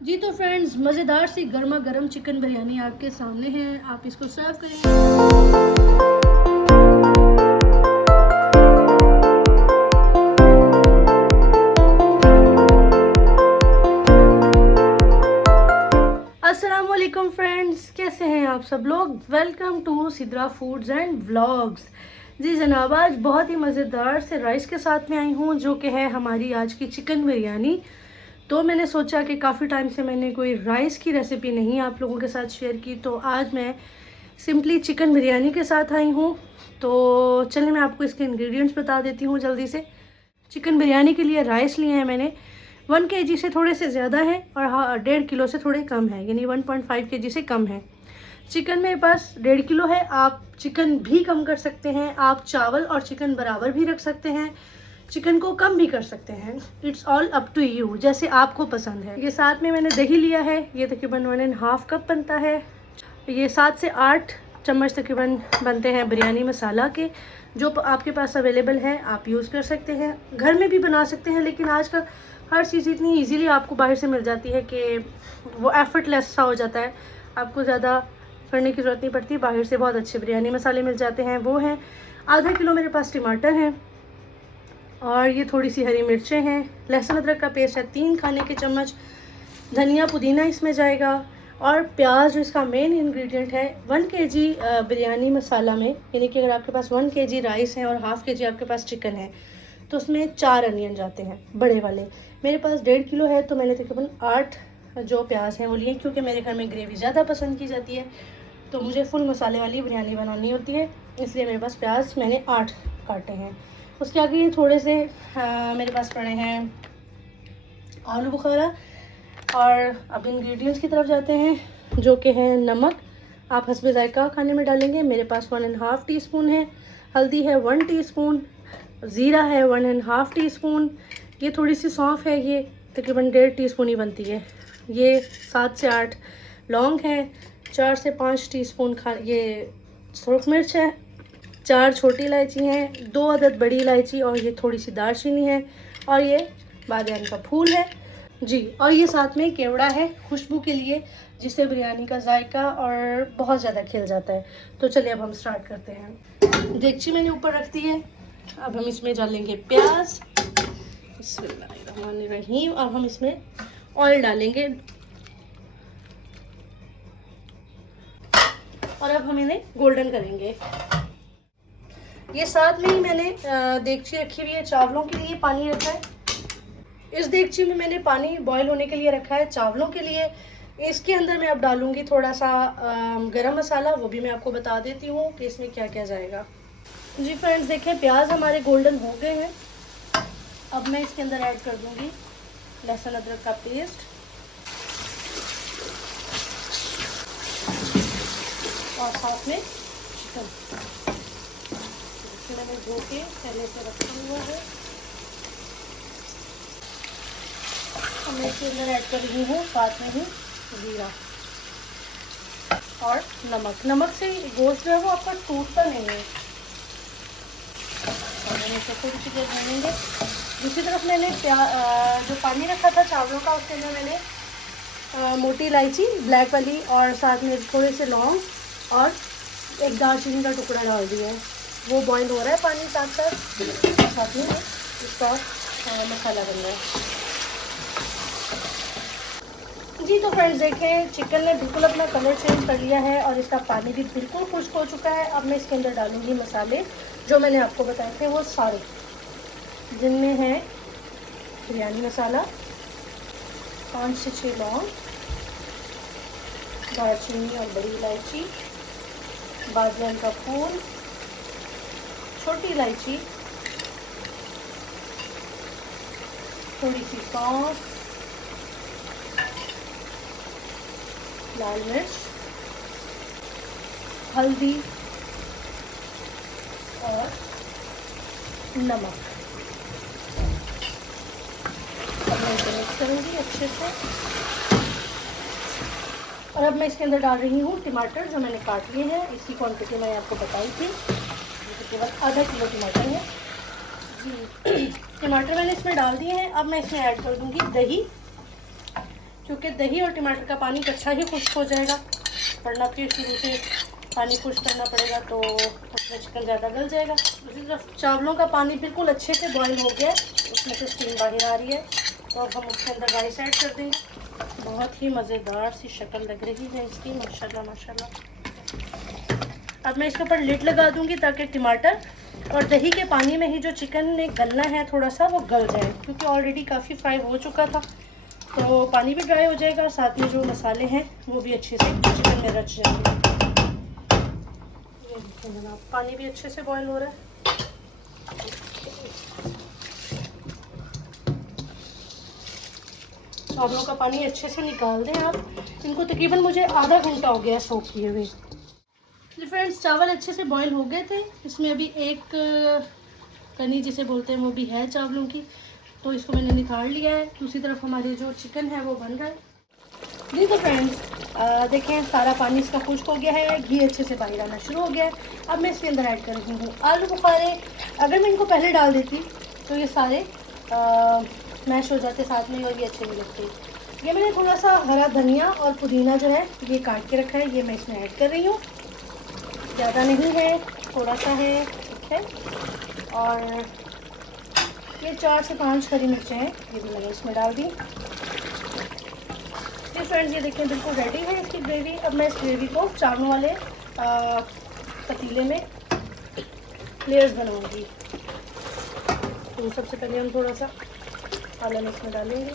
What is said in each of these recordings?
जी तो फ्रेंड्स, मज़ेदार सी गर्मा गर्म चिकन बिरयानी आपके सामने है। आप इसको सर्व करें। अस्सलामुअलैकुम फ्रेंड्स, कैसे हैं आप सब लोग। Welcome to Sidra foods and vlogs. जी जनाब, आज बहुत ही मज़ेदार से राइस के साथ में आई हूँ, जो कि है हमारी आज की चिकन बिरयानी। तो मैंने सोचा कि काफ़ी टाइम से मैंने कोई राइस की रेसिपी नहीं आप लोगों के साथ शेयर की, तो आज मैं सिंपली चिकन बिरयानी के साथ आई हूँ। तो चलिए मैं आपको इसके इंग्रेडिएंट्स बता देती हूँ जल्दी से। चिकन बिरयानी के लिए राइस लिए हैं मैंने 1 kg से थोड़े से ज़्यादा है, और हाँ 1.5 किलो से थोड़े कम है, यानी 1.5 kg से कम है। चिकन मेरे पास 1.5 किलो है। आप चिकन भी कम कर सकते हैं, आप चावल और चिकन बराबर भी रख सकते हैं, चिकन को कम भी कर सकते हैं। It's all up to you, जैसे आपको पसंद है। ये साथ में मैंने दही लिया है, ये तकरीबन 1.5 कप बनता है। ये 7 से 8 चम्मच तकरीबन बनते हैं बिरयानी मसाला के। जो आपके पास अवेलेबल है आप यूज़ कर सकते हैं, घर में भी बना सकते हैं, लेकिन आज का हर चीज़ इतनी इजीली आपको बाहर से मिल जाती है कि वो एफर्टलेस सा हो जाता है, आपको ज़्यादा करने की ज़रूरत नहीं पड़ती। बाहर से बहुत अच्छे बिरयानी मसाले मिल जाते हैं। वो हैं आधा किलो मेरे पास टमाटर हैं, और ये थोड़ी सी हरी मिर्चें हैं, लहसुन अदरक का पेस्ट है 3 खाने के चम्मच, धनिया पुदीना इसमें जाएगा, और प्याज जो इसका मेन इंग्रेडिएंट है। 1 kg बिरयानी मसाला में, यानी कि अगर आपके पास 1 kg राइस है और ½ kg आपके पास चिकन है, तो उसमें 4 अनियन जाते हैं बड़े वाले। मेरे पास 1.5 किलो है, तो मैंने तकरीबन 8 जो प्याज हैं वो लिए, क्योंकि मेरे घर में ग्रेवी ज़्यादा पसंद की जाती है, तो मुझे फुल मसाले वाली बिरयानी बनानी होती है, इसलिए मेरे पास प्याज मैंने 8 काटे हैं। उसके आगे ये थोड़े से मेरे पास पड़े हैं आलू बुखारा। और अब इंग्रेडिएंट्स की तरफ जाते हैं, जो कि है नमक आप हस्बे ज़ायका खाने में डालेंगे। मेरे पास 1.5 टीस्पून है, हल्दी है 1 टीस्पून, ज़ीरा है 1.5 टीस्पून, ये थोड़ी सी सौंफ है, ये तकरीबन 1.5 टीस्पून ही बनती है। ये 7 से 8 लौंग है, 4 से 5 टीस्पून ये सुरख मिर्च है, 4 छोटी इलायची हैं, 2 अदद बड़ी इलायची, और ये थोड़ी सी दालचीनी है, और ये बादियान का फूल है जी। और ये साथ में केवड़ा है खुशबू के लिए, जिससे बिरयानी का जायका और बहुत ज़्यादा खिल जाता है। तो चलिए अब हम स्टार्ट करते हैं। देगची मैंने ऊपर रख दी है, अब हम इसमें डालेंगे प्याज, बिस्मिल्लाहिर्रहमानिर्रहीम। अब हम इसमें ऑयल डालेंगे, और अब हम इन्हें गोल्डन करेंगे। ये साथ में ही मैंने देगची रखी हुई है चावलों के लिए, पानी रखा है। इस देगची में मैंने पानी बॉईल होने के लिए रखा है चावलों के लिए। इसके अंदर मैं अब डालूंगी थोड़ा सा गरम मसाला, वो भी मैं आपको बता देती हूँ कि इसमें क्या क्या जाएगा। जी फ्रेंड्स, देखें प्याज हमारे गोल्डन हो गए हैं। अब मैं इसके अंदर ऐड कर दूंगी लहसुन अदरक का पेस्ट, और साथ में चिकन, मैंने धो के पहले से रखा हुआ है। मैं इसके अंदर ऐड कर रही हूँ साथ में ही जीरा और नमक। नमक से गोश्त जो है वो आपका टूटता नहीं है। थोड़ी सी देर भूनेंगे। दूसरी तरफ मैंने जो पानी रखा था चावलों का, उसके अंदर मैंने मोटी इलायची ब्लैक वाली, और साथ में थोड़े से लौंग और एक दालचीनी का टुकड़ा डाल दिया है। वो बॉईल हो रहा है पानी साथ साथ में इसका मसाला बन रहा है जी। तो फ्रेंड्स देखें, चिकन ने बिल्कुल अपना कलर चेंज कर लिया है, और इसका पानी भी बिल्कुल खुश्क हो चुका है। अब मैं इसके अंदर डालूंगी मसाले जो मैंने आपको बताए थे, वो सारे, जिनमें है बिरयानी मसाला, 5 से 6 लौंग, दालचीनी और बड़ी इलायची, बादियान का फूल, छोटी इलायची, थोड़ी सी सौंफ, लाल मिर्च, हल्दी और नमक। अब मैं इसे मिक्स करूँगी अच्छे से। और अब मैं इसके अंदर डाल रही हूँ टमाटर, जो मैंने काट लिए हैं। इसकी क्वांटिटी मैंने आपको बताई थी, केवल आधा किलो टमाटर है जी। टमाटर मैंने इसमें डाल दिए हैं। अब मैं इसमें ऐड कर दूँगी दही, क्योंकि दही और टमाटर का पानी अच्छा ही खुश्क हो जाएगा, वरना फिर शुरू से पानी खुश्क करना पड़ेगा तो उसमें चिकन ज़्यादा गल जाएगा। दूसरी तरफ चावलों का पानी बिल्कुल अच्छे से बॉईल हो गया है, उसमें से स्टीम बाहर आ रही है, तो अब हम उसके अंदर राइस ऐड कर देंगे। बहुत ही मज़ेदार सी शक्ल लग रही है इसकी, माशाल्लाह माशाल्लाह। अब मैं इसके ऊपर लिड लगा दूंगी ताकि टमाटर और दही के पानी में ही जो चिकन में गलना है थोड़ा सा वो गल जाए, क्योंकि ऑलरेडी काफ़ी फ्राई हो चुका था, तो पानी भी ड्राई हो जाएगा और साथ में जो मसाले हैं वो भी अच्छे से चिकन में रच जाएंगे। ये देखिए जनाब, पानी भी अच्छे से बॉईल हो रहा है। चावलों का पानी अच्छे से निकाल दें आप। इनको तकरीबन मुझे आधा घंटा हो गया सोक किए हुए। फ्रेंड्स, चावल अच्छे से बॉईल हो गए थे, इसमें अभी एक कनी जिसे बोलते हैं वो भी है चावलों की, तो इसको मैंने निकाल लिया है। दूसरी तरफ हमारे जो चिकन है वो बन रहा है। जी तो फ्रेंड्स, देखें सारा पानी इसका खुश्क हो गया है, घी अच्छे से बाहर आना शुरू हो गया है। अब मैं इसके अंदर ऐड कर रही हूँ आलू बुखारे। अगर मैं इनको पहले डाल देती तो ये सारे मैश हो जाते साथ में और ये अच्छे नहीं लगते। ये मैंने थोड़ा सा हरा धनिया और पुदीना जो है ये काट के रखा है, ये मैं इसमें ऐड कर रही हूँ। ज़्यादा नहीं है, थोड़ा सा है, ठीक है। और ये 4 से 5 हरी मिर्चें हैं, ये भी मैंने इसमें डाल दी। जी फ्रेंड्स, ये देखिए बिल्कुल रेडी है इसकी ग्रेवी। अब मैं इस ग्रेवी को चावलों वाले पतीले में लेयर्स बनाऊंगी। तो सबसे पहले हम थोड़ा सा आलम इसमें डालेंगे,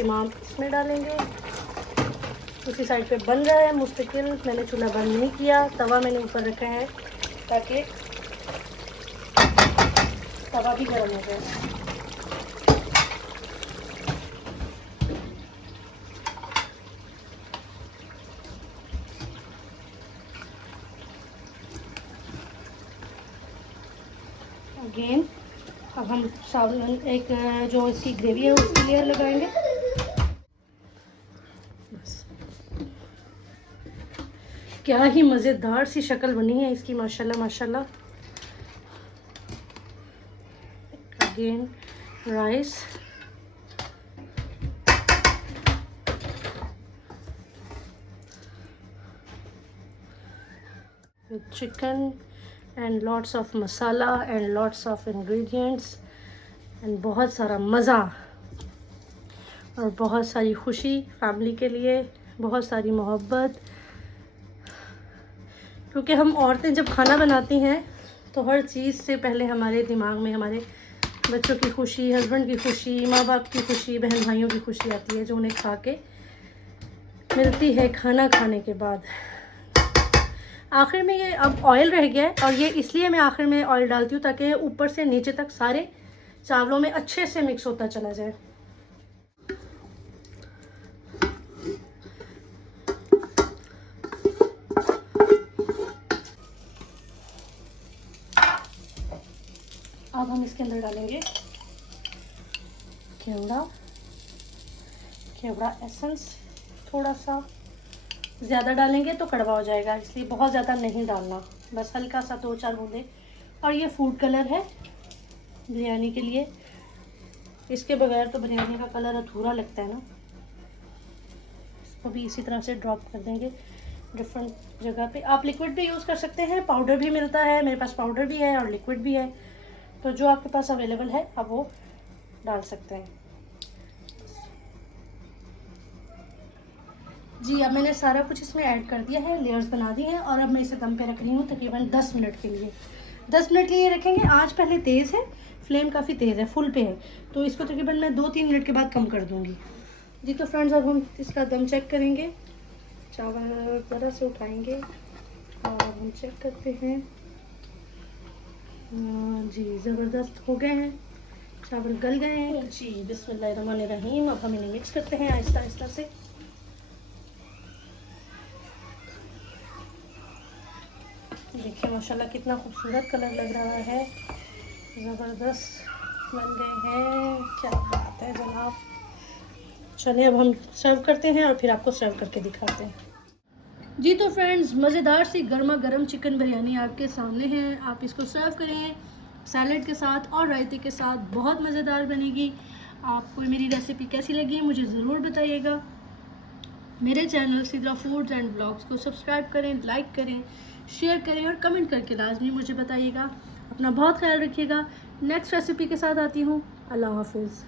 इमाम इसमें डालेंगे। उसी साइड पे बन रहा है मुस्तकिल, मैंने चूल्हा बंद नहीं किया, तवा मैंने ऊपर रखा है ताकि तवा भी गर्म हो जाए। अगेन अब हम साबुन एक जो इसकी ग्रेवी है उसकी लेयर लगाएंगे। क्या ही मज़ेदार सी शक्ल बनी है इसकी, माशाल्लाह माशाल्लाह। Again rice, with chicken and lots of masala and lots of ingredients and बहुत सारा मज़ा और बहुत सारी खुशी फैमिली के लिए, बहुत सारी मोहब्बत। क्योंकि हम औरतें जब खाना बनाती हैं तो हर चीज़ से पहले हमारे दिमाग में हमारे बच्चों की खुशी, हस्बैंड की खुशी, माँ बाप की खुशी, बहन भाइयों की खुशी आती है जो उन्हें खा के मिलती है खाना खाने के बाद। आखिर में ये अब ऑयल रह गया है और ये इसलिए मैं आखिर में ऑयल डालती हूँ ताकि ऊपर से नीचे तक सारे चावलों में अच्छे से मिक्स होता चला जाए। अब हम इसके अंदर डालेंगे केवड़ा एसेंस। थोड़ा सा ज़्यादा डालेंगे तो कड़वा हो जाएगा, इसलिए बहुत ज़्यादा नहीं डालना, बस हल्का सा 2-4 बूंदे। और ये फूड कलर है बिरयानी के लिए, इसके बगैर तो बिरयानी का कलर अधूरा लगता है ना। इसको भी इसी तरह से ड्रॉप कर देंगे डिफरेंट जगह पे। आप लिक्विड भी यूज़ कर सकते हैं, पाउडर भी मिलता है, मेरे पास पाउडर भी है और लिक्विड भी है, तो जो आपके पास अवेलेबल है आप वो डाल सकते हैं। जी अब मैंने सारा कुछ इसमें ऐड कर दिया है, लेयर्स बना दी हैं और अब मैं इसे दम पे रख रही हूँ तकरीबन 10 मिनट के लिए। 10 मिनट के लिए रखेंगे। आँच पहले तेज़ है, फ्लेम काफ़ी तेज़ है, फुल पे है, तो इसको तकरीबन मैं 2-3 मिनट के बाद कम कर दूँगी। जी तो फ्रेंड्स, अब हम इसका दम चेक करेंगे। चावल ज़रा से उठाएँगे और हम चेक करते हैं। जी ज़बरदस्त हो गए हैं, चावल गल गए हैं। जी बिस्मिल्लाहिर्रहमानिर्रहीम। अब हम इन्हें मिक्स करते हैं आहिस्ता आहिस्ता से। देखिए माशाल्लाह कितना खूबसूरत कलर लग रहा है, ज़बरदस्त बन गए हैं, क्या बात है जनाब। चलिए अब हम सर्व करते हैं और फिर आपको सर्व करके दिखाते हैं। जी तो फ्रेंड्स, मज़ेदार सी गर्मा गर्म चिकन बिरयानी आपके सामने है। आप इसको सर्व करें सैलड के साथ और रायते के साथ, बहुत मज़ेदार बनेगी। आपको मेरी रेसिपी कैसी लगी मुझे ज़रूर बताइएगा। मेरे channel Sidra foods and blogs को सब्सक्राइब करें, लाइक करें, शेयर करें और कमेंट करके लाजमी मुझे बताइएगा। अपना बहुत ख्याल रखिएगा। नेक्स्ट रेसिपी के साथ आती हूँ। अल्लाह हाफिज़।